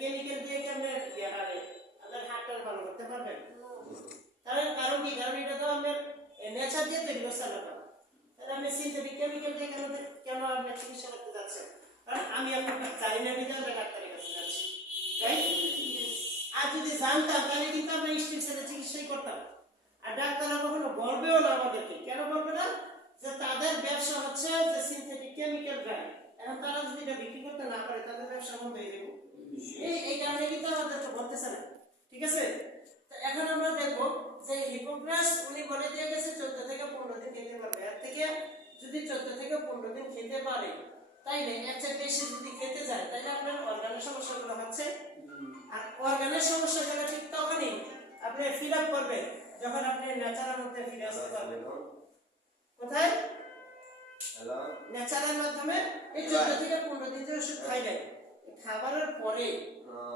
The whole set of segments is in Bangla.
কেমিক্যাল দিয়ে কি আমরা ইয়ারে আপনার হার্টটা ভালো করতে পারবেন? কারণ কারণ কি, কারণ এটা তো আমরা নেচার দিয়ে তৈরি করছে না। তাহলে আমি সিনথেটিক কেমিক্যাল দিয়ে কেন আপনি চিকিৎসা করতে যাচ্ছেন? কারণ আমি আপনাকে জানি না বিধায় ডাক্তারের কাছে যাচ্ছি, রাইট? আর যদি জানতাম তাহলে কিন্তু আমরা স্টিল সেলের চিকিৎসাই করতাম। আর ডাক্তাররা কখনো বলবেও না আমাদেরকে। কেন বলবে না? যে তাদের ব্যবসা হচ্ছে যে সিনথেটিক কেমিক্যাল ব্র্যান্ড। এখন তারা যদি এটা বিক্রি করতে না পারে তাদের ব্যবসা বন্ধ হয়ে যাবে। এই কারণে কিন্তু আমাদেরকে বলতেছে না, ঠিক আছে? তো এখন আমরা দেখবো যে হিপোক্রাস উনি বলে দিয়ে গেছে 14 থেকে 15 দিন খেতে পারবে। এর থেকে যদি 14 থেকে 15 দিন খেতে পারে তাইলে এর চেয়ে বেশি যদি খেতে যায় তাহলে আপনার অর্গানের সমস্যাগুলো হচ্ছে। আর অর্গানের সমস্যাগুলো ঠিক তখনই আপনি ফিল আপ করবেন যখন আপনি ন্যাচারাল মধ্যে ফিরে আসতে পারবেন। কোথায়? হ্যালো, ন্যাচারাল মাধ্যমে এই 14 থেকে 15 দিন ধরে ওষুধ খাইলেন, খাবারের পরে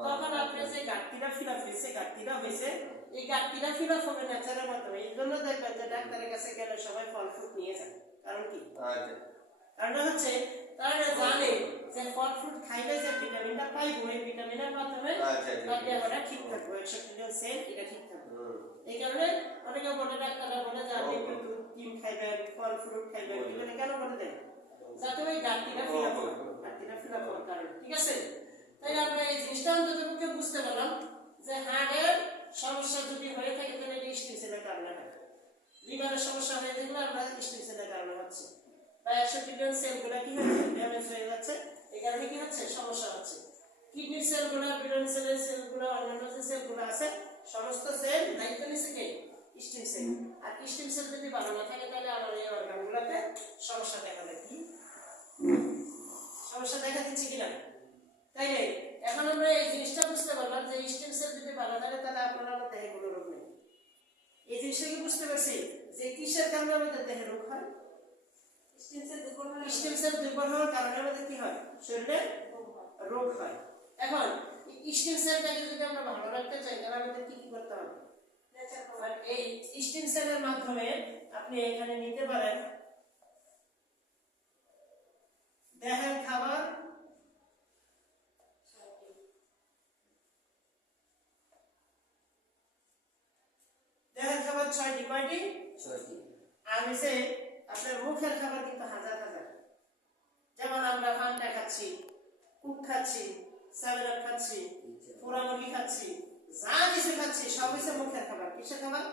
তখন আপনি যে ঘাটতিটা ফিল আপ হয়েছে, ঘাটতিটা হয়েছে, এই ঘাটতিটা ফিল আপ হবে ন্যাচারাল মাধ্যমে। এই জন্য দেখবেন যে ডাক্তারের কাছে গেলে সবাই ফল ফ্রুট নিয়ে যায়। কারণ কি? কারণটা হচ্ছে তারা জানে যে ফল ফ্রুট খাইলে যে ভিটামিনটা পাইবো, এই ভিটামিনের মাধ্যমে তার দেহটা ঠিক থাকবে, 100 ট্রিলিয়ন সেল এটা ঠিক থাকবে। এই কারণে অনেকে বলে, ডাক্তাররা বলে যে আপনি একটু দুধ, ডিম খাইবেন, ফল ফ্রুট খাইবেন। এগুলো কেন বলে দেন? যাতে ওই ঘাটতিটা ফিল আপ হয়, ঘাটতিটা ফিল আপ হওয়ার কারণে, ঠিক আছে? তাই আমরা এই জিনিসটা অন্ততপক্ষে বুঝতে পারলাম যে হার্টের সমস্যা যদি হয়ে থাকে তাহলে এটা স্টিল সেলের কারণে হয়। লিভারের সমস্যা হয়ে থাকলে আমরা স্টিল সেলের কারণে হচ্ছে। তাই 100 ট্রিলিয়ন সেলগুলো কি হচ্ছে? ড্যামেজ হয়ে যাচ্ছে। এই কারণে কি হচ্ছে? সমস্যা হচ্ছে। কিডনির সেলগুলো, ব্রেন সেলের সেলগুলো, অন্যান্য যে সেলগুলো আছে সমস্ত সেল দায়িত্ব নিচ্ছে কে? Stem cell. আর স্টিম সেল যদি ভালো না থাকে তাহলে আমার এই অর্গানগুলোতে সমস্যা দেখা দেয়। কি সমস্যা দেখা দিচ্ছে কিনা? তাই না? এখন আমরা এই জিনিসটা বুঝতে পারলাম যে স্টিম সেল যদি ভালো থাকে তাহলে আপনার দেহে কোনো রোগ নেই। এই জিনিসটা কি বুঝতে পারছি যে কিসের কারণে আমাদের দেহে রোগ হয়? স্টিম সেল দুর্বল হওয়ার কারণে আমাদের কি হয়? শরীরে রোগ হয়। এখন স্টিম সেলটাকে যদি আমরা ভালো রাখতে চাই তাহলে আমাদের কি কি করতে হবে? আর এই স্টিম সেলের মাধ্যমে আপনি এখানে নিতে পারেন দেহের খাবার, দেহের খাবার 6টি। কয়টি? 6টি। আর হচ্ছে আপনার মুখের খাবার কিন্তু হাজার হাজার। যেমন আমরা ফান্টা খাচ্ছি, কুক খাচ্ছি, স্যালাড খাচ্ছি, পোড়া মুরগি খাচ্ছি, যা কিছু খাচ্ছি সব হচ্ছে মুখের খাবার। কিসের খাবার?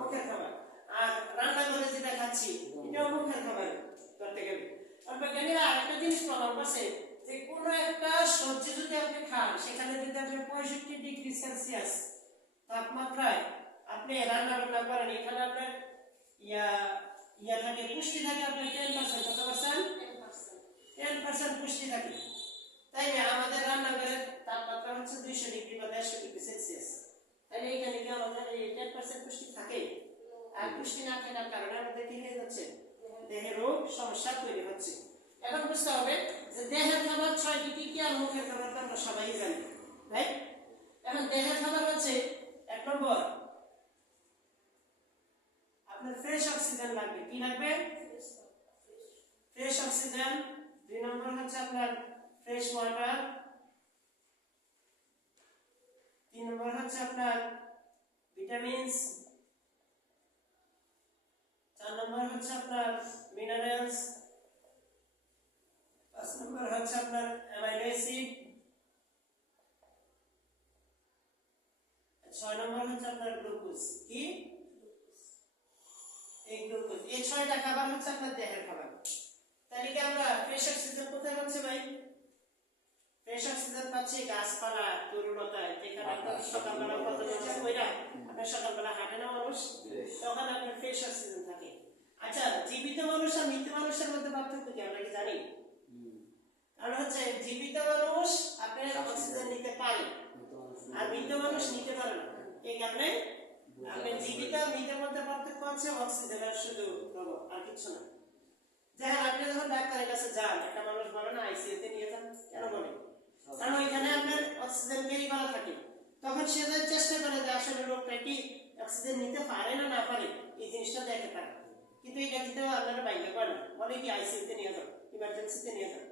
মুখের খাবার। আর রান্না করে যেটা খাচ্ছি এটাও মুখের খাবার করতে গেলে। আর বিজ্ঞানীরা আরেকটা জিনিস প্রমাণ করছে যে কোনো একটা সবজি যদি আপনি খান সেখানে যদি আপনি 65 ডিগ্রি সেলসিয়াস তাপমাত্রায় আপনি রান্না বান্না করেন, এখানে আপনার ইয়া থাকে, পুষ্টি থাকে আপনার 10%। কত পার্সেন্ট? 10% পুষ্টি থাকে। তাই না? আমাদের রান্নাঘরের তাপমাত্রা হচ্ছে 200 ডিগ্রি বা 150 ডিগ্রি সেলসিয়াস। তাহলে এখানে কি আমাদের এই 10% পুষ্টি থাকে? আর পুষ্টি না থাকার কারণে আমাদের কি হয়ে যাচ্ছে? দেহের রোগ সমস্যা তৈরি হচ্ছে। এখন বুঝতে হবে যে দেহের খাবার 6টি কি কি, আর মুখের খাবার তো আমরা সবাই জানি, রাইট? এখন দেহের খাবার হচ্ছে 1 নম্বর আপনার ফ্রেশ অক্সিজেন লাগবে। কি লাগবে? Fresh oxygen. 2 নম্বর হচ্ছে আপনার ফ্রেশ ওয়াটার। 3 নম্বর হচ্ছে আপনার ভিটামিনস। 4 নম্বর হচ্ছে আপনার মিনারেলস। 5 নম্বর হচ্ছে আপনার অ্যামাইনো অ্যাসিড। 6 নম্বর হচ্ছে আপনার গ্লুকোজ। কি? এই গ্লুকোজ। এই 6টা খাবার হচ্ছে আপনার দেহের খাবার। তাহলে কি আমরা ফ্রেশ অক্সিজেন কোথায় পাচ্ছি ভাই? ফ্রেশ অক্সিজেন পাচ্ছি গাছপালা, তরুলতায়। যেখানে আপনার সকালবেলা কত মানুষ কইরা আপনার সকালবেলা হাঁটে না মানুষ, তখন আপনার ফ্রেশ অক্সিজেন থাকে। আচ্ছা, জীবিত মানুষ আর মৃত মানুষের মধ্যে পার্থক্য কি আমরা কি জানি? কারণ হচ্ছে জীবিত মানুষ আপনার অক্সিজেন নিতে পারে আর মৃত মানুষ নিতে পারে না। এই কারণে আপনার জীবিত আর মৃতের মধ্যে পার্থক্য হচ্ছে অক্সিজেনের শুধু প্রভাব, আর কিছু না। যেমন আপনি যখন ডাক্তারের কাছে যান, একটা মানুষ বলে না আইসিইউতে নিয়ে যান, কেন বলে? কারণ ওইখানে আপনার অক্সিজেন ক্যারি করা থাকে। তখন সে চেষ্টা করে যে আসলে লোকটা কি অক্সিজেন নিতে পারে না না পারে এই জিনিসটা দেখে থাকে। কিন্তু এটা দিতেও আপনারা বাইরে পারে না, বলে কি আইসিইউতে নিয়ে যান, ইমার্জেন্সিতে নিয়ে যান।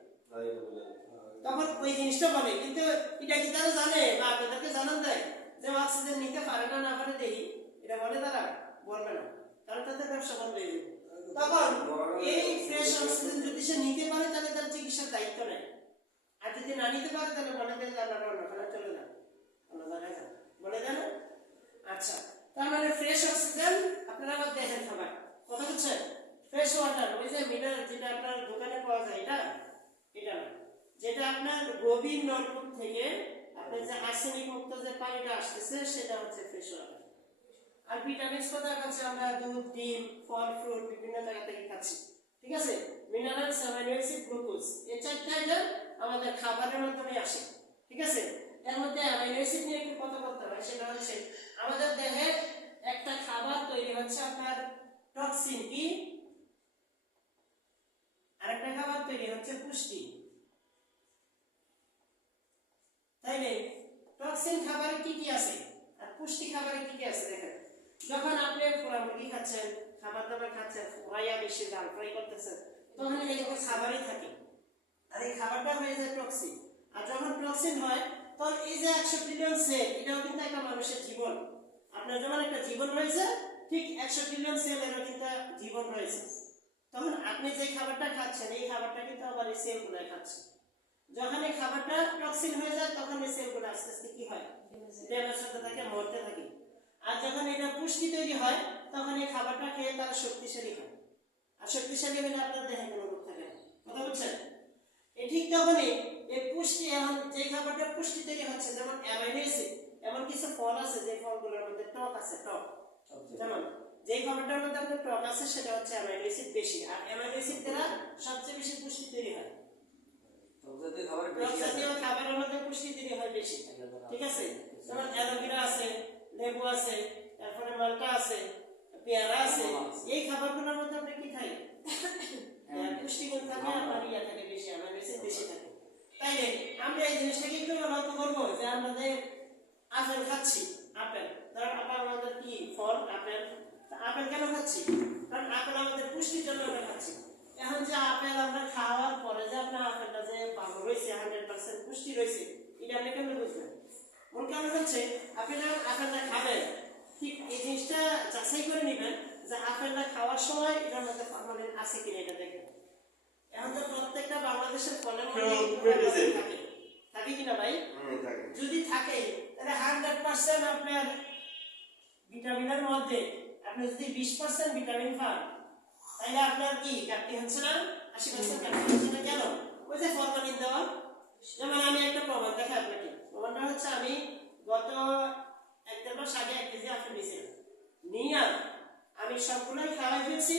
তখন ওই জিনিসটা বলে, কিন্তু এটা কি তারা জানে বা আপনাদেরকে জানান দেয় যে অক্সিজেন নিতে পারে না না পারে দেখি, এটা বলে তারা? বলবে না, কারণ তাদের ব্যবসা বন্ধ হয়ে যাবে। তখন এই ফ্রেশ অক্সিজেন যদি সে নিতে পারে তাহলে তার চিকিৎসার দায়িত্ব নেয়, আর যদি না নিতে পারে তাহলে বলে দেন আপনারা অন্যখানে চলে যান, অন্য জায়গায় যান, বলে দেন। আচ্ছা, তার মানে ফ্রেশ অক্সিজেন আপনারা আবার দেখেন খাবার কথা বুঝছেন। ফ্রেশ ওয়াটার ওই যে মিনারেল যেটা আপনার দোকানে পাওয়া যায় এটা এটা না, যেটা আপনার গভীর নলকূপ থেকে আপনার যে আর্সেনিক মুক্ত যে পানিটা আসতেছে সেটা হচ্ছে ফ্রেশ ওয়াটার। আর ভিটামিনস কোথা খাচ্ছি আমরা? দুধ, ডিম, ফল, ফ্রুট বিভিন্ন জায়গা থেকে খাচ্ছি, ঠিক আছে। মিনারেলস, অ্যামাইনো অ্যাসিড, গ্লুকোজ এই চারটা আইটেম আমাদের খাবারের মাধ্যমে আসে, ঠিক আছে। এর মধ্যে অ্যামাইনো অ্যাসিড নিয়ে একটু কথা বলতে হয়, সেটা হচ্ছে আমাদের দেহে একটা খাবার তৈরি হচ্ছে আপনার টক্সিন কি, আর একটা খাবার তৈরি হচ্ছে পুষ্টি, তাই না? টক্সিন খাবারে কি কি আছে আর পুষ্টি খাবারে কি কি আছে দেখেন। যখন আপনি পোড়া মুরগি খাচ্ছেন, খাবার দাবার খাচ্ছেন, ফ্রাইয়া বেশি ডাল ফ্রাই করতেছেন, তখন এইরকম খাবারই থাকে, আর এই খাবারটা হয়ে যায় টক্সিন। আর যখন টক্সিন হয় তখন এই যে 100 ট্রিলিয়ন সেল, এটাও কিন্তু একটা মানুষের জীবন। আপনার যেমন একটা জীবন রয়েছে, ঠিক 100 ট্রিলিয়ন সেলেরও কিন্তু জীবন রয়েছে। তখন আপনি যে খাবারটা খাচ্ছেন এই খাবারটা কিন্তু আবার এই সেলগুলো খাচ্ছে। যখন এই খাবারটা টক্সিন হয়ে যায় তখন এই সেলগুলো আস্তে আস্তে কি হয়? ড্যামেজ হতে থাকে, মরতে থাকে। আর যখন এটা পুষ্টি তৈরি হয় তখন এই খাবারটা খেয়ে তারা শক্তিশালী হয়, আর শক্তিশালী হলে আপনার দেহে কোনো রোগ থাকে না, কথা বুঝছেন? এই ঠিক তখনই এই পুষ্টি, এখন যে খাবারটা পুষ্টি তৈরি হচ্ছে, যেমন অ্যামাইনো অ্যাসিড, এমন কিছু ফল আছে যে ফলগুলোর মধ্যে টক আছে, টক, যেমন যে খাবারটার মধ্যে আপনার টক আছে সেটা হচ্ছে অ্যামাইনো অ্যাসিড বেশি, আর অ্যামাইনো অ্যাসিড দ্বারা সবচেয়ে বেশি পুষ্টি তৈরি হয়। টক জাতীয় খাবারের মধ্যে পুষ্টি তৈরি হয় বেশি, ঠিক আছে। যেমন অ্যালোভেরা আছে, লেবু আছে, তারপরে মালটা আছে, পেয়ারা আছে, এই খাবারগুলোর মধ্যে আপনি কি খাই? পুষ্টিগুণ থাকে, আপনার ইয়া থাকে বেশি, অ্যামাইনো অ্যাসিড বেশি থাকে। তাইলে আমরা এই জিনিসটাকে একটু লক্ষ্য করবো যে আমাদের আপেল খাচ্ছি, আপেল ধর আপেল আমাদের কি ফল, আপেল। আপেল কেন খাচ্ছি? কারণ আপেল আমাদের পুষ্টির জন্য আমরা খাচ্ছি। এখন যে আপেল আমরা খাওয়ার পরে যে আপনার আপেলটা যে ভালো রয়েছে, 100% পুষ্টি রয়েছে, এটা আপনি কেমন বুঝবেন? মন কেমন হচ্ছে? আপনি যখন আপেলটা খাবেন, ঠিক এই জিনিসটা যাচাই করে নেবেন যে আপেলটা খাওয়ার সময় এটার মধ্যে ফরমালিন আছে কিনা এটা দেখবেন। এখন তো প্রত্যেকটা বাংলাদেশের ফলের মধ্যে থাকে কিনা ভাই? যদি থাকে তাহলে 100% আপনার ভিটামিনের মধ্যে আপনি যদি 20% ভিটামিন পান তাহলে আপনার কি ঘাটতি হচ্ছে না? 80% ঘাটতি হচ্ছে না কেন? ওই যে ফরমালিন দেওয়া। যেমন আমি একটা প্রমাণ দেখাই আপনাকে। প্রমাণটা হচ্ছে আমি গত 1-1.5 মাস আগে 1 কেজি আপেল নিয়েছিলাম, নিয়ে আমি সবগুলোই খাওয়াই ফেলছি,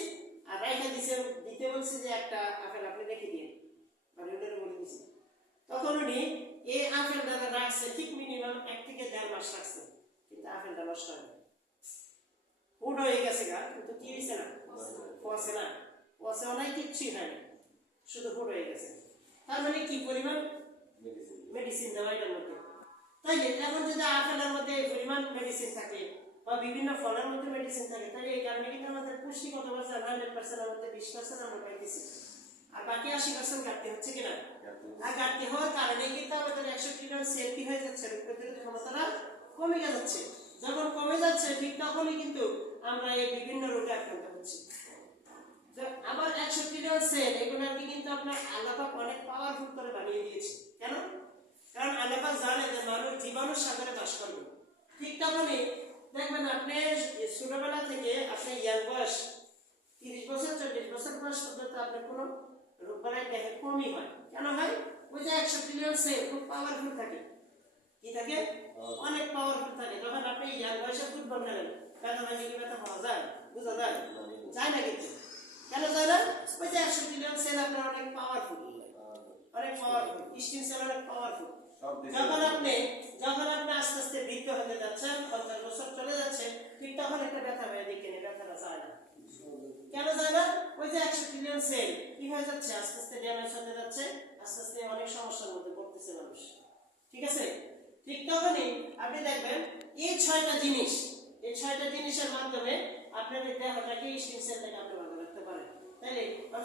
আর রাইখা দিতে বলছি যে একটা আপেল আপনি রেখে দিন, মানে ওটা বলে দিয়েছি। তখন উনি এই আপেলটা রাখছে ঠিক মিনিমাম 1 থেকে 1.5 মাস রাখছে, কিন্তু আপেলটা নষ্ট হয় না, ফুড হয়ে গেছে গা, কিন্তু কি হয়েছে না? পচে না, পচে অনেক কিচ্ছুই হয়নি, শুধু ফুড হয়ে গেছে। তার মানে কি পরিমাণ মেডিসিন দেওয়া এটার মধ্যে। তাই এখন যদি আপেলের মধ্যে পরিমাণ মেডিসিন থাকে বা বিভিন্ন ফলের মধ্যে মেডিসিন থাকে, তাহলে এই কারণে কিন্তু আমাদের পুষ্টি কত পারছে? 100% আমাদের 20% আমরা পাইতেছি, আর বাকি 80% ঘাটতি হচ্ছে কিনা? আর ঘাটতি হওয়ার কারণে কিন্তু আমাদের 100 ট্রিলিয়ন সেল কি হয়ে যাচ্ছে? রোগ প্রতিরোধ ক্ষমতাটা কমে যাচ্ছে। যখন কমে যাচ্ছে ঠিক তখনই কিন্তু আমরা এই বিভিন্ন রোগে আক্রান্ত হচ্ছি। আবার 100 ট্রিলিয়ন সেল এগুলোকে কিন্তু আপনার আল্লাহ পাক অনেক পাওয়ারফুল করে বানিয়ে দিয়েছে। কেন? কারণ আল্লাহ পাক জানে যে মানুষ জীবাণুর সাগরে বাস করবে। ঠিক তখনই দেখবেন আপনি ছোটবেলা থেকে আপনি ইয়াং বয়স 30 বছর 40 বছর বয়স পর্যন্ত আপনার কোনো রোগবালাই দেখে কমই হয়। কেন হয়? ওই যে 100 ট্রিলিয়ন সেল খুব পাওয়ারফুল থাকে। কি থাকে? অনেক পাওয়ারফুল থাকে। যখন আপনি ইয়াং বয়সে ফুটবল খেলেন, ব্যথা লাগে কি ব্যথা পাওয়া যায়? বোঝা যায়? যায় না কিন্তু। কেন যায় না? ওই যে 100 ট্রিলিয়ন সেল আপনার অনেক পাওয়ারফুল, অনেক পাওয়ারফুল, স্টিম সেল অনেক পাওয়ারফুল। যখন আপনি আস্তে আস্তে বৃদ্ধ হতে যাচ্ছেন, 50 বছর চলে যাচ্ছে, ঠিক তখন একটা ব্যথা হয়ে দেখেন, ব্যথাটা যায় না। কেন যায় না? ওই যে 100 ট্রিলিয়ন সেল কি হয়ে যাচ্ছে? আস্তে আস্তে ড্যামেজ হতে যাচ্ছে, আস্তে আস্তে অনেক সমস্যার মধ্যে পড়তেছে মানুষ, ঠিক আছে। ঠিক তখনই আপনি দেখবেন এই 6টা জিনিস, এই 6টা জিনিসের মাধ্যমে আপনার দেহটাকে স্টিম সেলটাকে আপনি ভালো রাখতে পারেন। তাইলে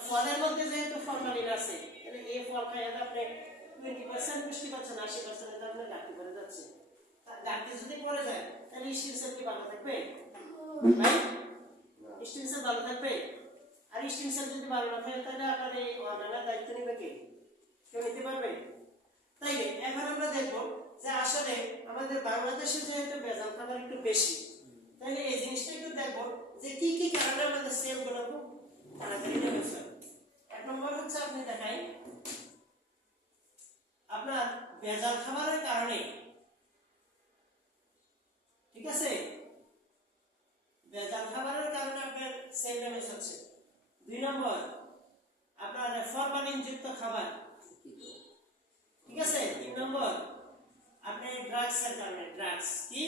ফলের মধ্যে যেহেতু ফরমালিন আছে, তাহলে এই ফল খাইয়ে আপনি 20% পুষ্টি পাচ্ছেন, 80% তো আপনার ঘাটতি পড়ে যাচ্ছে। ঘাটতি যদি পড়ে যায় তাহলে স্টিম সেল কি ভালো থাকবে? ভাই স্টিম সেল ভালো থাকবে? আর স্টিম সেল যদি ভালো না থাকে তাহলে আপনার এই অর্গানের দায়িত্ব নেবে কে? কেউ নিতে পারবে? তাই এখন আমরা দেখব যে আসলে আমাদের বাংলাদেশে যেহেতু ভেজাল খাবার একটু বেশি, তাহলে এই জিনিসটা একটু দেখব যে কি কি কারণে আমাদের সেলগুলো খুব তাড়াতাড়ি ড্যামেজ হয়। এক নম্বর হচ্ছে আপনি দেখাই আপনার ভেজাল খাবারের কারণে, ঠিক আছে, ভেজাল খাবারের কারণে আপনার সেল ড্যামেজ হচ্ছে। 2 নম্বর আপনার ফরমালিন যুক্ত খাবার, ঠিক আছে। 3 নম্বর আপনি ড্রাগসের কারণে, ড্রাগস কি,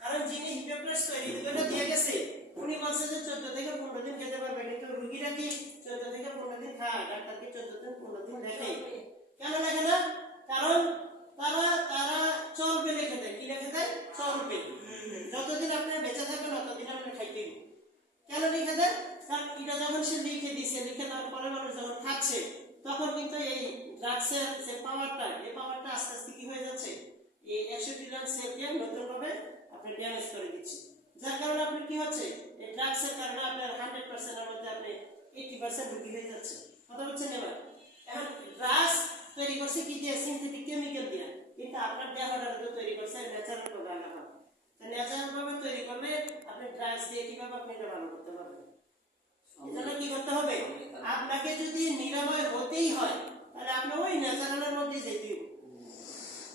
কারণ যিনি হিপোক্রেটস তৈরি করে দিয়ে গেছে উনি বলছে যে 14 থেকে 15 দিন খেতে পারবে, কিন্তু রোগীরা কি 14 থেকে 15 দিন খায়? ডাক্তার কি 14 দিন 15 দিন দেখে? কেন দেখে না? কারণ তারা চলবে লিখে দেয়। কি লিখে দেয়? চলবে। যতদিন আপনি বেঁচে থাকবেন ততদিন আপনি খাইতে। কেন লিখে দেয়? কারণ এটা যখন সে লিখে দিয়েছে, লিখে দেওয়ার পরে মানুষ যখন খাচ্ছে তখন কিন্তু এই ড্রাগসের যে পাওয়ারটা, এই পাওয়ারটা আস্তে আস্তে কি হয়ে যাচ্ছে, এই 100 ট্রিলিয়ন সেলকে নতুনভাবে আপনি ড্যামেজ করে দিচ্ছে। যার কারণে আপনি কি হচ্ছে, এই ড্রাগসের কারণে আপনার 100% এর মধ্যে আপনি 80% রোগী হয়ে যাচ্ছে। কথা বলছেন এবার? এখন ড্রাগস তৈরি করছে কি দিয়ে? সিনথেটিক কেমিক্যাল দিয়ে, কিন্তু আপনার দেহটা তো তৈরি করছে ন্যাচারাল ভাবে আলাদা। তো ন্যাচারাল ভাবে তৈরি করলে আপনি ড্রাগস দিয়ে কিভাবে আপনি এটা ভালো করতে পারবেন? এজন্য কি করতে হবে? আপনাকে যদি নিরাময় হতেই হয় তাহলে আপনি ওই ন্যাচারালের মধ্যে যেতে হবে,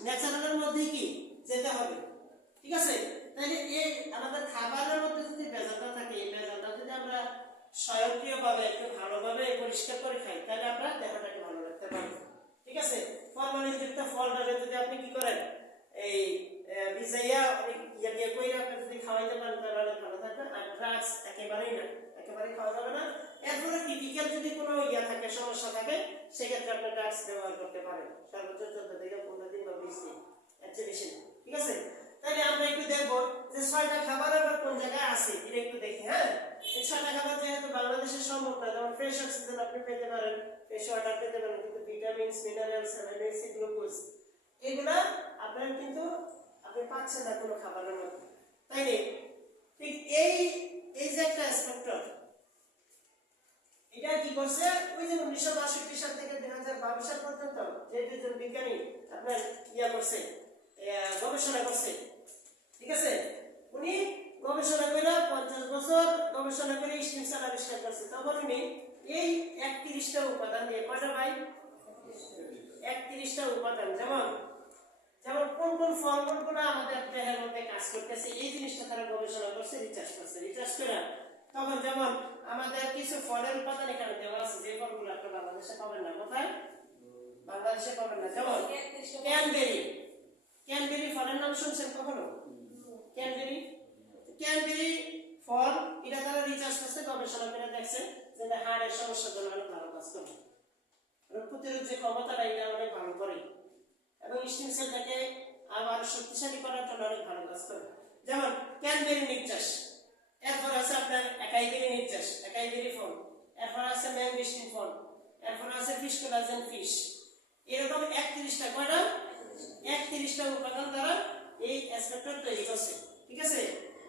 ন্যাচারালের মধ্যে কি যেতে হবে, ঠিক আছে। তাহলে এই আমাদের খাবারের মধ্যে যদি ভেজালটা থাকে, এই ভেজালটা যদি আমরা স্বয়ংক্রিয়ভাবে একটু ভালোভাবে পরিষ্কার করে খাই তাহলে আমরা দেহটাকে ভালো রাখতে পারবো, ঠিক আছে। ফরমালিন যুক্ত ফলটাকে যদি আপনি কি করেন, এই ভিজাইয়া ইয়ে কইরা আপনি যদি খাওয়াইতে পারেন তাহলে ভালো থাকবে। আর ড্রাগস একেবারেই না, একেবারেই খাওয়া যাবে না। এরপরে ক্রিটিক্যাল যদি কোনো ইয়া থাকে, সমস্যা থাকে, সেক্ষেত্রে আপনি ড্রাগস ব্যবহার করতে পারেন, সর্বোচ্চ 14 থেকে 15 দিন বা 20 দিন, এর চেয়ে বেশি না, ঠিক আছে। তাহলে আমরা একটু দেখবো যে 6টা খাবার আমরা কোন জায়গায় আছে এটা একটু দেখি। হ্যাঁ, এই 6টা খাবার যেহেতু বাংলাদেশে সম্ভব না, যেমন ফ্রেশ অক্সিজেন আপনি পেতে পারেন, ফ্রেশ ওয়াটার পেতে পারেন, কিন্তু ভিটামিনস, মিনারেলস, অ্যামিনো গ্লুকোজ এগুলা আপনার কিন্তু আপনি পাচ্ছেন না কোনো খাবারের মধ্যে, তাই না? ঠিক এই যে একটা স্পেক্ট্রাম, এটা কি করছে, ওই যে 1962 সাল থেকে 2022 সাল পর্যন্ত যে দুজন বিজ্ঞানী আপনার ইয়া করছে, গবেষণা করছে, ঠিক আছে। উনি গবেষণা করে 50 বছর গবেষণা করে স্টিম সেল আবিষ্কার করছে। তখন উনি এই 31টা উপাদান দিয়ে, কয়টা ভাই? 31টা উপাদান, যেমন কোন কোন ফলগুলো আমাদের দেহের মধ্যে কাজ করতেছে এই জিনিসটা তারা গবেষণা করছে, রিসার্চ করছে। রিসার্চ করে তখন যেমন আমাদের কিছু ফলের উপাদান এখানে দেওয়া আছে, যে ফলগুলো আপনি বাংলাদেশে পাবেন না। কোথায়? বাংলাদেশে পাবেন না। যেমন ক্যানবেরি, ক্যানবেরি ফলের নাম শুনছেন কখনো? ক্যানবেরি ফল, এটা তারা রিসার্চ করছে, গবেষণা করে দেখছে যে হাড়ের সমস্যার জন্য অনেক ভালো কাজ করে, রোগ প্রতিরোধ যে ক্ষমতাটা এটা অনেক ভালো করে, এবং স্টিম সেলটাকে আবার শক্তিশালী করার জন্য অনেক ভালো কাজ করে। যেমন ক্যানবেরি নির্যাস, এরপর আছে আপনার একাইবেরি নির্যাস, একাইবেরি ফল, এরপর আছে ম্যাঙ্গোস্টিন ফল, এরপর আছে ফিশ কোলাজেন ফিশ। এরকম 31টা, কয়টা? 31টা উপাদান দ্বারা এই স্পেক্ট্রাম তৈরি করছে, ঠিক আছে।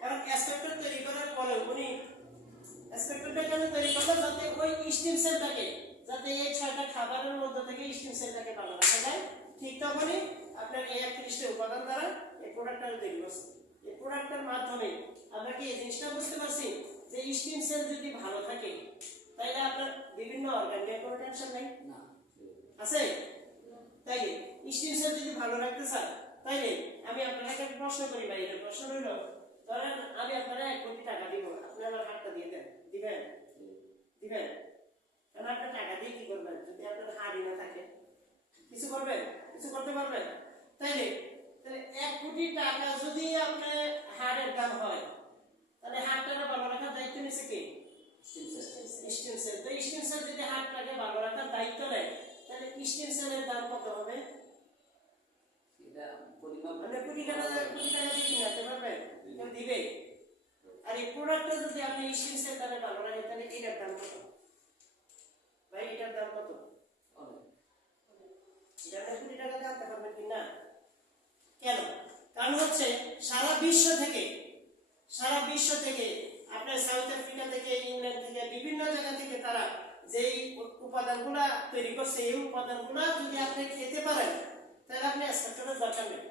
এবং স্পেক্ট্রাম তৈরি করার পরে উনি স্পেক্ট্রামটা কেন তৈরি করলেন? যাতে ওই স্টিম সেলটাকে, যাতে এই 6টা খাবারের মধ্যে থেকে স্টিম সেলটাকে ভালো রাখা যায়। ঠিক তখনই আপনার এই 31টা উপাদান দ্বারা এই প্রোডাক্টটা তৈরি করছে। এই প্রোডাক্টের মাধ্যমে আমরা কি এই জিনিসটা বুঝতে পারছি যে স্টিম সেল যদি ভালো থাকে তাইলে আপনার বিভিন্ন অর্গান নিয়ে কোনো টেনশন নেই, আছে? তাইলে স্টিম সেল যদি ভালো রাখতে চান, তাইলে আমি আপনাকে একটা প্রশ্ন করি ভাই, এটা প্রশ্ন হইল, ধরেন আমি আপনারা 1 কোটি টাকা দিব, আপনি আমার হাতটা দিয়ে দেন, দিবেন? কারণ আপনি টাকা দিয়ে কি করবেন যদি আপনার হাড়ই না থাকে? কিছু করবেন? কিছু করতে পারবেন? তাইলে 1 কোটি টাকা যদি আপনার হাড়ের দাম হয়, তাহলে হাড়টা ভালো রাখার দায়িত্ব নিছে কে? Stem cell. তো স্টিম সেল যদি হাড়টাকে ভালো রাখার দায়িত্ব নেয় তাহলে স্টিম সেলের দাম কত হবে? এটা পরিমাপ মানে কোটি টাকা দিয়ে কিনতে পারবেন? কেউ দিবে? আর এই প্রোডাক্টটা যদি আপনি স্টিম সেল তাহলে ভালো রাখেন তাহলে এটার দাম কত ভাই? এটার দাম কত? বিশ্ব থেকে আপনার সাউথ আফ্রিকা থেকে, ইংল্যান্ড থেকে, বিভিন্ন জায়গা থেকে তারা যেই উপাদানগুলো তৈরি করছে, এই উপাদানগুলো যদি আপনি খেতে পারেন তাহলে আপনি এক্সপেক্টরের দরকার নেই।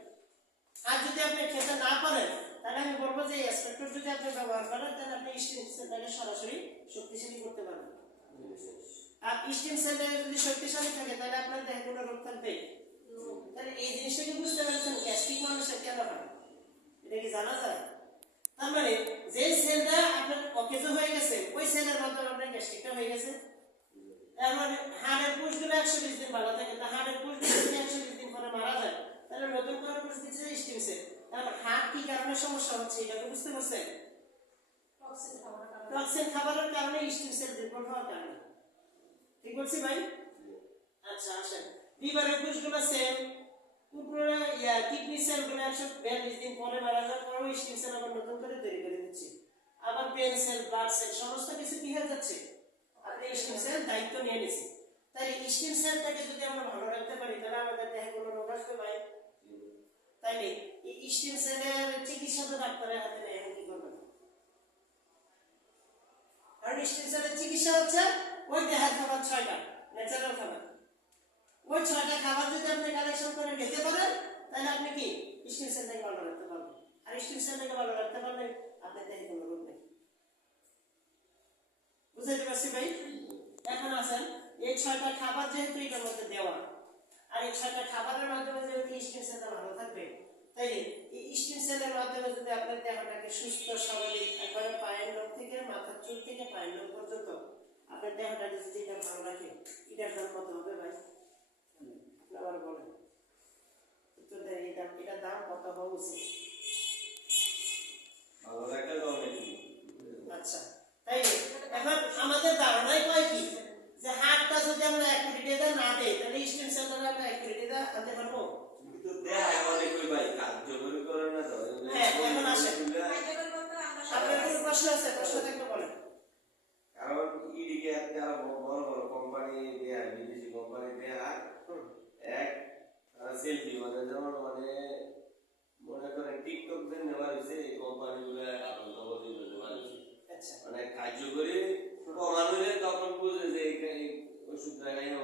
আর যদি আপনি খেতে না পারেন তাহলে আমি বলবো যে এক্সপেক্টর যদি আপনি ব্যবহার করেন তাহলে আপনি স্টিম সেলটাকে সরাসরি শক্তিশালী করতে পারবেন। আর স্টিম সেলটা যদি শক্তিশালী থাকে তাহলে আপনার দেহে কোনো রোগ থাকবে। তাহলে এই জিনিসটাকে বুঝতে পারছেন গ্যাস্ট্রিক মানুষের কেন হয়, এটা কি জানা যায়? তার মানে যে সেলটা আপনার অকেজো হয়ে গেছে ওই সেলের মাধ্যমে আপনার গ্যাস্ট্রিকটা হয়ে গেছে। তার মানে হাড়ের কোষগুলো 120 দিন ভালো থাকে, তা হাড়ের কোষগুলো যদি 120 দিন পরে মারা যায় তাহলে নতুন করে কোষ দিচ্ছে স্টিম সেল। তার হাড় কি কারণে সমস্যা হচ্ছে এটা তো বুঝতে পারছেন? টক্সিন খাবারের কারণে স্টিম সেল দুর্বল হওয়ার কারণে। ঠিক বলছি ভাই? আচ্ছা আসেন, লিভারের কোষগুলো সেল উপরে কিডনি সেলগুলো 142 দিন পরে মারা যাওয়ার পরেও স্টিম সেল আবার নতুন করে তৈরি করে দিচ্ছে। আবার ব্রেন সেল, ব্লাড সেল সমস্ত কিছু কি হয়ে যাচ্ছে, আপনি স্টিম সেল দায়িত্ব নিয়ে নিছে। তাই স্টিম সেলটাকে যদি আমরা ভালো রাখতে পারি তাহলে আমাদের দেহে কোনো রোগ আসবে ভাই? তাইলে এই স্টিম সেলের চিকিৎসা তো ডাক্তারের হাতে নেই, এখন কি করবেন? কারণ স্টিম সেলের চিকিৎসা হচ্ছে ওই দেহের খাবার 6টা ন্যাচারাল খাবার, ওই 6টা খাবার যদি আপনি কালেকশন করে খেতে পারেন তাহলে আপনি কি স্টিম সেলটাকে ভালো রাখতে পারবেন। আর স্টিম সেলটাকে ভালো রাখতে পারলে আপনার দেহে কোনো রোগ নেই। বুঝতে পারছি ভাই? এখন আসেন, এই 6টা খাবার যেহেতু এটার মধ্যে দেওয়া, আর এই 6টা খাবারের মাধ্যমে যেহেতু স্টিম সেলটা ভালো থাকবে, তাই এই স্টিম সেলের মাধ্যমে যদি আপনার দেহটাকে সুস্থ স্বাভাবিক একবারে পায়ের নখ থেকে মাথার চুল থেকে পায়ের নখ পর্যন্ত আপনার দেহটাকে যদি এটা ভালো রাখে, এটার দাম কত হবে ভাই? আবার বলেন, উত্তর দেন, এটার দাম কত হওয়া উচিত? আচ্ছা, তাই এখন আমাদের ধারণাই কয় কি যে হাড়টা যদি আমরা 1 কোটি টাকা না দেই তাহলে স্টিম সেলটা আমরা 1 কোটি টাকা আনতে পারবো? হ্যাঁ, এখন আসেন, আপনার কোনো প্রশ্ন আছে? প্রশ্ন থাকলে বলেন। কারণ ইডিকে যারা বড় বড় কোম্পানি দেয়, বিদেশি কোম্পানি দেয় এক সেলফি মানে যেমন মানে মনে করেন টিকটক যে নেওয়া হয়েছে এই কোম্পানিগুলো আতঙ্কবাদী নেওয়া হয়েছে। আচ্ছা, মানে কার্যকরী কমানোলে তখন বুঝে যে এই ওষুধ লাগাইও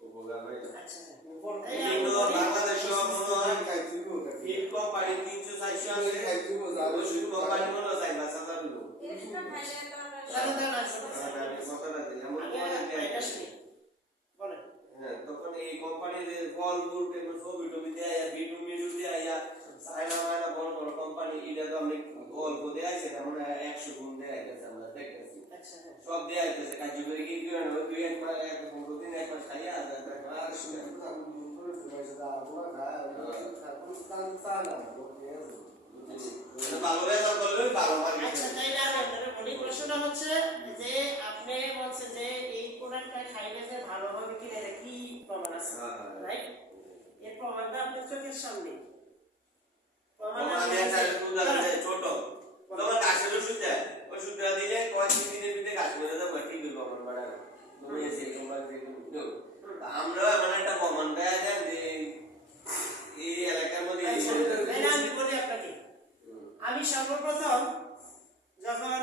উপকার হয়। আচ্ছা, কিন্তু বাংলাদেশে মনে হয় এই কোম্পানি 300-400 আছে, ওষুধ কোম্পানি মনে হয় 4,000 দিব। তখন এই কোম্পানি যে ফল ফুল ছবি টবি দেয়, ভিটামিন দেয়, চায়না মায়না বড় বড় কোম্পানি, এটা তো আমি অল্প দেয় আছে, তেমন 100 গুণ দেয় আছে, আমরা দেখতেছি সব দেয় আছে। কার্যকরী কি কি হয় 2 মাস 15 দিন 1 মাস খাইয়া ভালো রেজাল্ট করলে ভালো হয়। আচ্ছা, তাই না? বলি প্রশ্নটা হচ্ছে যে আপনি বলছেন যে এই প্রোডাক্টটা খাইলে যে ভালো হবে কিনা এটা কি প্রমাণ আছে, রাইট? এর প্রমাণটা আপনার চোখের সামনে। আমি একটা উদাহরণ দেই, ছোট তোমার গাছের ওষুধ দেয়, ওষুধটা দিলে কয়েক দিনের ভিতরে গাছ মরে যাবে, ঠিক হইব আমার বাড়া তুমি এসে তোমার যে আমরা মানে একটা প্রমাণ দেয় দেন যে এই এলাকার মধ্যে আমি বলি আপনাকে, আমি সর্বপ্রথম যখন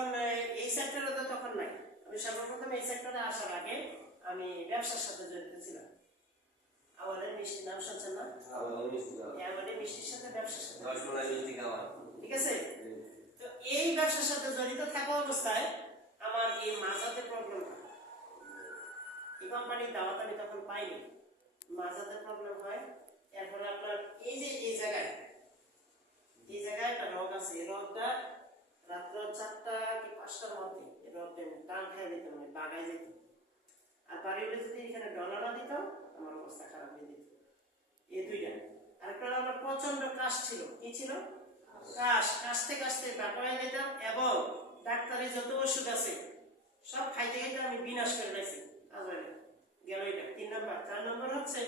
এই সেক্টরে তো তখন নাই, আমি সর্বপ্রথম এই সেক্টরে আসার আগে আমি ব্যবসার সাথে জড়িত ছিলাম। আমাদের মিষ্টির নাম শুনছেন না? আমাদের মিষ্টির সাথে ব্যবসার সাথে, ঠিক আছে? তো এই ব্যবসার সাথে জড়িত থাকা অবস্থায় আমার এই মাজাতে প্রবলেম হয়। এই কোম্পানির দাওয়াত আমি তখন পাইনি, মাজাতে প্রবলেম হয়। এরপরে আপনার এই যে এই জায়গায় একটা রোগ আছে, এই রোগটা রাত্র 4টা কি 5টার মধ্যে এই রোগটা টান খেয়ে যেত, মানে বাগায় যেত। আর বাড়িতে যদি এখানে ডলারও দিত আমার অবস্থা খারাপ হয়ে যেত। এই দুইটা। আরেকটা আমার প্রচন্ড কাশ ছিল। কি ছিল? কাশতে কাশতে বাঁকায় যেতাম, এবং ডাক্তারের যত ওষুধ আছে সব খাইতে খাইতে আমি বিনাশ করে রাখছি। গেল এটা 3 নম্বর। 4 নম্বর হচ্ছে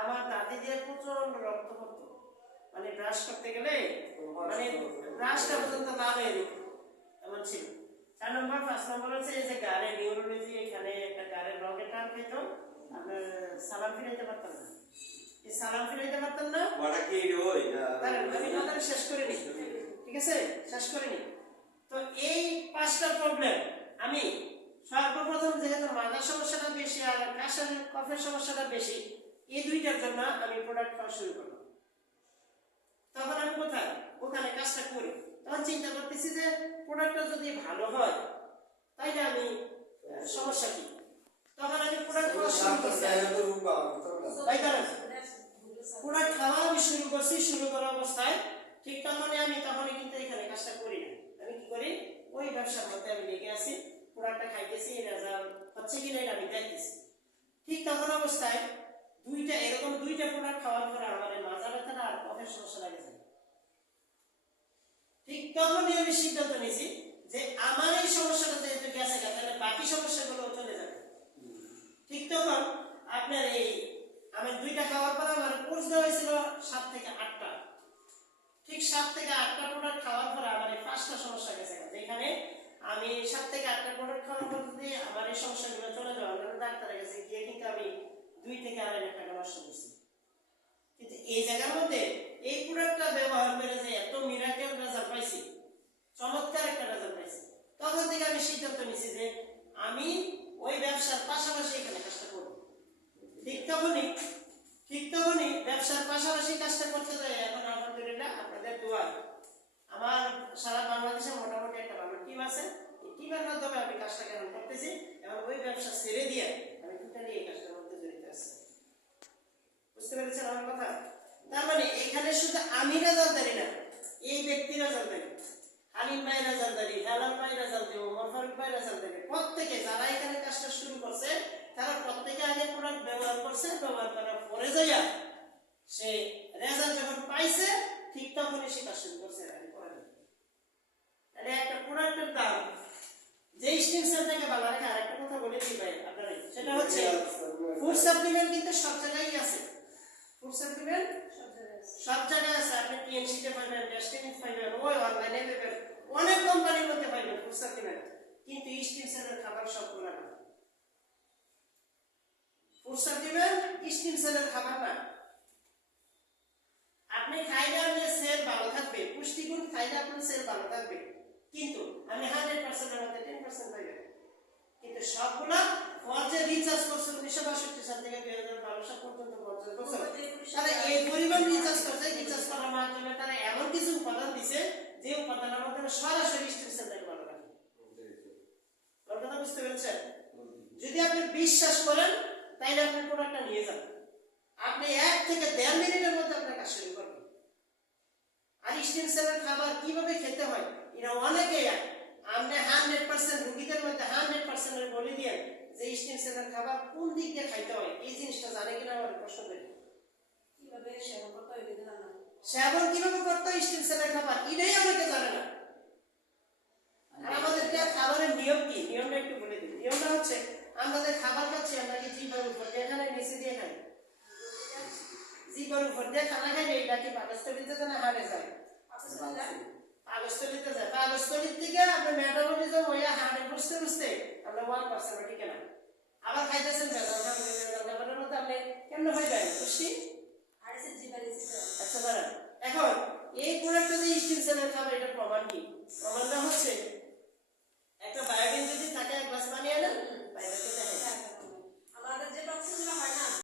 আমার দাঁতে দিয়ে প্রচন্ড রক্ত পড়তো, মানে ব্রাশ করতে গেলে মানে ব্রাশটা পর্যন্ত লাল হয়ে যেত, এমন ছিল। 4 নম্বর। 5 নম্বর হচ্ছে এই যে গাড়ে নিউরোলজি, এখানে একটা গাড়ের রগের টান খেত, আপনার সালাম ফিরাইতে পারতাম না, কি সালাম ফিরাইতে পারতেন না? ওটা কি ওই না তাহলে আমি কথাটা শেষ করে নিই, ঠিক আছে, শেষ করে নিই। তো এই 5টা প্রবলেম আমি সর্বপ্রথম যেহেতু মাথার সমস্যাটা বেশি আর কাশের কফের সমস্যাটা বেশি, এই দুইটার জন্য আমি প্রোডাক্ট খাওয়া শুরু করলাম। তখন আমি কোথায় ওখানে কাজটা করি, তখন চিন্তা করতেছি যে প্রোডাক্টটা যদি ভালো হয় তাইলে আমি সমস্যা কি, তখন আমি প্রোডাক্ট খাওয়া শুরু করছি। তাই কারণ প্রোডাক্ট খাওয়া আমি শুরু করছি, শুরু করা অবস্থায় ঠিক তখনই আমি তখনই কিন্তু এখানে কাজটা করি না। আমি কি করি, ওই ব্যবসার মধ্যে আমি লেগে আছি, প্রোডাক্টটা খাইতেছি, রেজাল্ট হচ্ছে কিনা এটা আমি দেখতেছি। ঠিক তখন অবস্থায় এরকম দুইটা প্রোডাক্ট খাওয়ার পরে আমার এই মাজা ব্যথাটা আর কফের সমস্যা লাগেছে। ঠিক তখনই আমি সিদ্ধান্ত নিয়েছি যে আমার এই সমস্যাটা যেহেতু গেছে তাহলে বাকি সমস্যাগুলো চলে যাবে। ঠিক তখন আপনার এই আমি 2টা খাওয়ার পরে আমার কোর্স দেওয়া হয়েছিল 7 থেকে 8টা, ঠিক 7 থেকে 8টা প্রোডাক্ট খাওয়ার পরে আমার এই 5টা সমস্যা গেছে, যেখানে আমি 7 থেকে 8টা প্রোডাক্ট খাওয়ার পর যদি আমার এই সমস্যাগুলো চলে যাওয়ার কারণে ডাক্তারের কাছে গিয়ে কিন্তু আমি 2 থেকে 2.5 লাখ টাকা নষ্ট করছি। কিন্তু এই জায়গার মধ্যে এই প্রোডাক্টটা ব্যবহার করে যে এত মিরাকেল রেজাল্ট পাইছি, চমৎকার একটা রেজাল্ট পাইছি, তখন থেকে আমি সিদ্ধান্ত নিয়েছি যে আমি ওই ব্যবসার পাশাপাশি এখানে কাজটা করব। ঠিক তখনই ব্যবসার পাশাপাশি কাজটা করতে যাই। এখন আলহামদুলিল্লাহ আপনাদের দোয়ায় আমার সারা বাংলাদেশে মোটামুটি একটা ভালো টিম আছে, এই টিমের মাধ্যমে আমি কাজটাকে এখন করতেছি এবং ওই ব্যবসা ছেড়ে দিয়ে আমি টোটালি এই কাজটার মধ্যে জড়িত আছি। বুঝতে পেরেছেন আমার কথা? তার মানে এখানে শুধু আমি রেজাল্টদারি না, এই ব্যক্তি রেজাল্টদারি, হালিম ভাই রেজাল্টদারি, হেলাল ভাই রেজাল্টদারি, ওমর ফারুক ভাই রেজাল্টদারি, প্রত্যেকে যারা এখানে কাজটা শুরু করছে তারা প্রত্যেকে আগে প্রোডাক্ট ব্যবহার করছে, ব্যবহার করার পরে যাইয়া সে রেজাল্ট যখন পাইছে ঠিক তখনই সে কাজ শুরু করছে। তাহলে একটা প্রোডাক্টের দাম যে স্টিম সেল থেকে ভালো রাখে। আরেকটা কথা বলে দিই ভাই আপনারা, সেটা হচ্ছে ফুড সাপ্লিমেন্ট কিন্তু সব জায়গায় আছে, ফুড সাপ্লিমেন্ট সব জায়গায় আছে। আপনি টিএনসি তে পাবেন, ডেস্টিনি পাবেন, ওই অনলাইনে পাবেন, অনেক কোম্পানির মধ্যে পাবেন ফুড সাপ্লিমেন্ট, কিন্তু স্টিম সেলের খাবার সবগুলো না। ফুড সাপ্লিমেন্ট স্টিম সেলের খাবার না। আপনি খাইলে আপনার সেল ভালো থাকবে, পুষ্টিগুণ খাইলে আপনার সেল ভালো থাকবে, কিন্তু আপনি 100% এর মধ্যে 10% পাইবেন। কিন্তু সবগুলা ফরজে রিচার্জ করছে 1962 সাল থেকে 2012 সাল পর্যন্ত 50 বছর, তারা এই পরিমাণ রিচার্জ করছে। রিচার্জ করার মাধ্যমে তারা এমন কিছু উপাদান দিছে যে উপাদানের মাধ্যমে সরাসরি স্টিম সেলটাকে ভালো রাখে। কথা বুঝতে পেরেছেন? যদি আপনি বিশ্বাস করেন তাইলে আপনি প্রোডাক্টটা নিয়ে যান, আপনি 1 থেকে 1.5 মিনিটের মধ্যে আপনার কাজ শুরু করবেন। আর স্টিম সেলের খাবার কিভাবে খেতে হয় এটা অনেকে আপনি 100% রোগীদের মধ্যে 100% এর বলে দিয়ে যে স্টিম সেলের খাবার কোন দিক দিয়ে খাইতে হয় এই জিনিসটা জানে কিনা আমার প্রশ্ন করি। কিভাবে সেবন করতে হয় এটা জানা, সেবন কিভাবে করতে হয় স্টিম সেলের খাবার এটাই অনেকে জানে না। আর আমাদের খাবারের নিয়ম কি, নিয়মটা একটু বলে দিই। নিয়মটা হচ্ছে আমাদের খাবার খাচ্ছি আমরা কি জিভার উপর দিয়ে খাই, নিচে দিয়ে খাই? জিভার উপর দিয়ে খানা খাইলে এটা কি পাকস্থলীতে যায় না হাড়ে যায়? পাকস্থলীতে যায়। পাকস্থলীর থেকে আপনার মেটাবলিজম হয়ে হাড়ে বুঝতে বুঝতে আমরা 1% ঠিক না। আবার খাইতেছেন ভেজাল